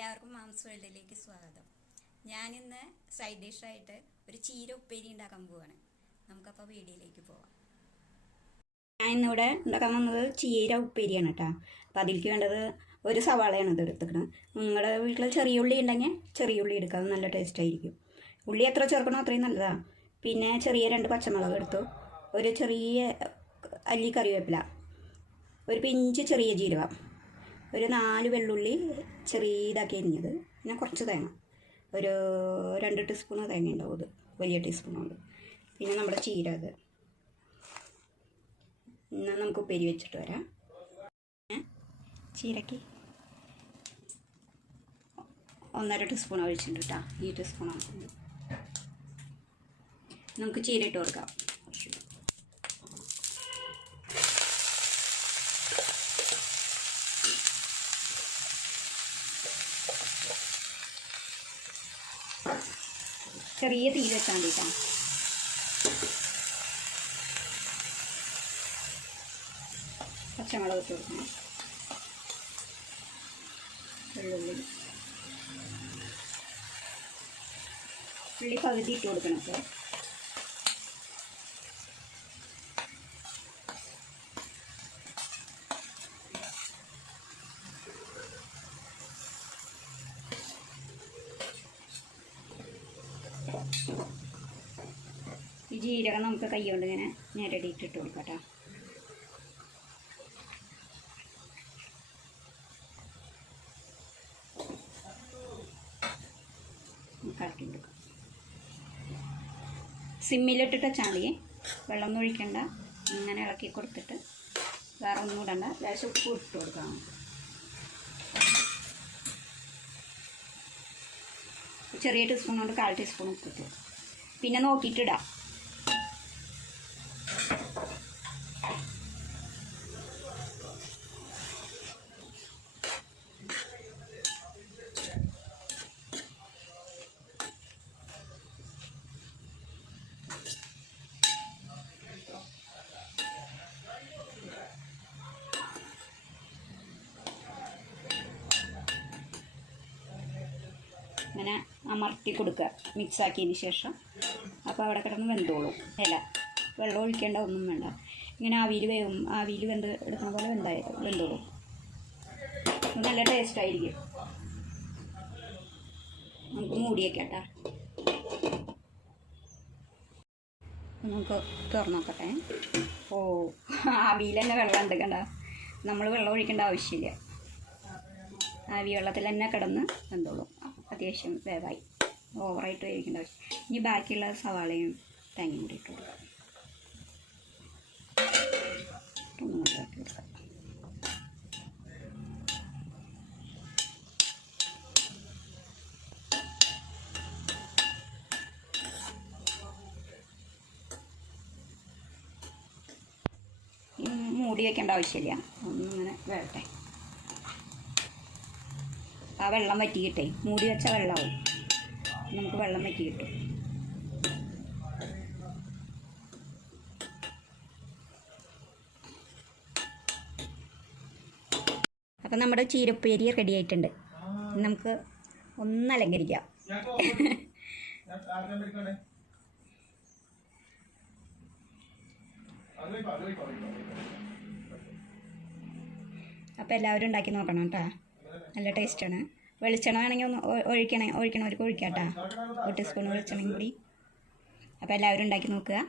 എല്ലാവർക്കും മാംസ് വേൾഡിലേക്ക് സ്വാഗതം. ഞാനിന്ന് സൈഡ് ഡിഷായിട്ട് ഒരു ചീര ഉപ്പേരി ഉണ്ടാക്കാൻ പോവാണ്. നമുക്കപ്പോൾ വീഡിയോയിലേക്ക് പോവാം. ഞാൻ ഇന്നിവിടെ ഉണ്ടാക്കാൻ വന്നത് ചീര ഉപ്പേരിയാണ് കേട്ടോ. അപ്പോൾ അതിലേക്ക് വേണ്ടത് ഒരു സവാളയാണ് ഇത് എടുത്തിക്കണം. നിങ്ങളുടെ വീട്ടിൽ ചെറിയ ഉള്ളി ഉണ്ടെങ്കിൽ ചെറിയ ഉള്ളി എടുക്കാം, നല്ല ടേസ്റ്റ് ആയിരിക്കും. ഉള്ളി എത്ര ചേർക്കണോ അത്രയും നല്ലതാണ്. പിന്നെ ചെറിയ 2 പച്ചമുളക് എടുത്തു, ഒരു ചെറിയ അല്ലി കറിവേപ്പില, ഒരു പിഞ്ച് ചെറിയ ജീരകം, ഒരു 4 വെള്ളുള്ളി ചെറിയതാക്കി അരിഞ്ഞത്, പിന്നെ കുറച്ച് തേങ്ങ, ഒരു 2 ടീസ്പൂൺ തേങ്ങ ഉണ്ടാവും, ഇത് വലിയ ടീസ്പൂണുണ്ട്. പിന്നെ നമ്മുടെ ചീര, അത് എന്നാൽ നമുക്ക് ഉപ്പേരി വെച്ചിട്ട് വരാം. ചീരയ്ക്ക് 1.5 ടീസ്പൂൺ ഒഴിച്ചിട്ടുണ്ട് കേട്ടോ. ഈ ടീസ്പൂൺ ആക്കുന്നുണ്ട്. നമുക്ക് ചീര ഇട്ട് കൊടുക്കാം. ചെറിയ തീയിൽ വെച്ചാൽ മതിട്ടാണ്. പച്ചമുളക് ഇട്ട് കൊടുക്കണം, വെള്ളുള്ളി, ഉള്ളി പകുതി ഇട്ട് കൊടുക്കണം. അപ്പോൾ ഈ ജീരകം നമുക്ക് കൈ കൊണ്ട് ഇങ്ങനെ ഞെരടിയിട്ടിട്ട് കൊടുക്കാം കേട്ടോ. ഇളക്കി കൊടുക്കാം. സിമ്മിലിട്ടിട്ട് വെച്ചാൽ മതി, വെള്ളം ഒഴിക്കണ്ട. ഇങ്ങനെ ഇളക്കി കൊടുത്തിട്ട് വേറെ ഒന്നും ഇടണ്ട. ലേശം ഉപ്പ് ഇട്ട് കൊടുക്കാം. ചെറിയ ടീസ്പൂൺ കൊണ്ട് 1/4 ടീസ്പൂൺ ഉപ്പിട്ട്, പിന്നെ നോക്കിയിട്ടിടാം. ഇങ്ങനെ അമർത്തി കൊടുക്കുക മിക്സാക്കിയതിന് ശേഷം. അപ്പോൾ അവിടെ കിടന്ന് വെന്തോളും. വെള്ളം ഒഴിക്കേണ്ട, ഒന്നും വേണ്ട. ഇങ്ങനെ ആവിയിൽ വെന്ത് എടുക്കുന്ന പോലെ വെന്തോളും. നല്ല ടേസ്റ്റായിരിക്കും. നമുക്ക് മൂടി വയ്ക്കാം കേട്ടോ. നമുക്ക് തുറന്ന് നോക്കട്ടെ. ആവിയിൽ തന്നെ വെള്ളം ഉണ്ട് കണ്ട. നമ്മൾ വെള്ളം ഒഴിക്കേണ്ട ആവശ്യമില്ല. ആവി വെള്ളത്തിൽ തന്നെ കിടന്ന് വെന്തോളും. അത്യാവശ്യം വേവായി, ഓവറായിട്ട് വേവിക്കേണ്ട ആവശ്യം. ഇനി ബാക്കിയുള്ള സവാളയും തേങ്ങയും കൂടി ഇട്ട് കൊടുക്കാം. മൂടി വയ്ക്കേണ്ട ആവശ്യമില്ല, ഒന്നിങ്ങനെ വേവട്ടെ. ആ വെള്ളം വറ്റി കിട്ടേ, മൂടി വെച്ച വെള്ളമാവും, നമുക്ക് വെള്ളം വറ്റി കിട്ടും. അപ്പം നമ്മുടെ ചീരപ്പേരി റെഡി ആയിട്ടുണ്ട്. നമുക്ക് ഒന്ന് അലങ്കരിക്കാം. അപ്പോൾ എല്ലാവരും ഉണ്ടാക്കി നോക്കണം കേട്ടോ. നല്ല ടേസ്റ്റാണ്. വെളിച്ചെണ്ണ വേണമെങ്കിൽ ഒന്ന് ഒഴിക്കണവർക്ക് ഒഴിക്കാം കേട്ടോ. 1 ടീസ്പൂൺ വെളിച്ചെണ്ണയും കൂടി. അപ്പോൾ എല്ലാവരും ഉണ്ടാക്കി നോക്കുക,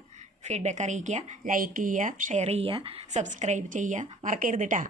ഫീഡ്ബാക്ക് അറിയിക്കുക, ലൈക്ക് ചെയ്യുക, ഷെയർ ചെയ്യുക, സബ്സ്ക്രൈബ് ചെയ്യുക, മറക്കരുത് കേട്ടോ.